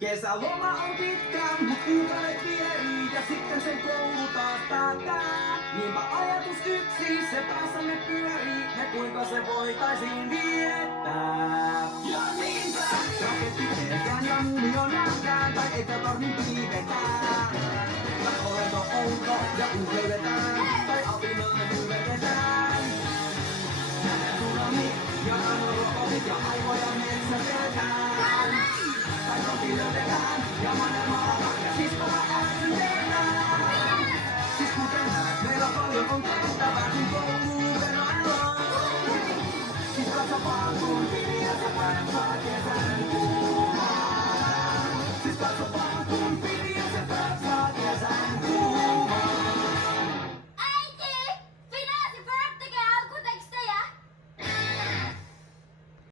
Kesäloma on pitkä, mut kuukaudet vierii ja sitten sen koulu taas päättää. Niinpä ajatus yksi, se päässämme pyörii, ja kuinka se voitaisiin viettää. Ja niinpä raketti tehdään ja mumio nähdään, tai eikä tornin piirretään. Tai olento outo ja uhreiletään, tai apinaa hyvetetään. Nähdään tsunami ja anolokopit ja aivoja metsätetään. Tai rotilötetään ja maailmaa ja siskoa äsytetään. Siis kuten näet, meillä paljon on tehtävää, kun kouluun verraillaan. Siis katso vaan kun pimeässä päivän saa kesän kuumaan. Siis katso vaan kun pimeässä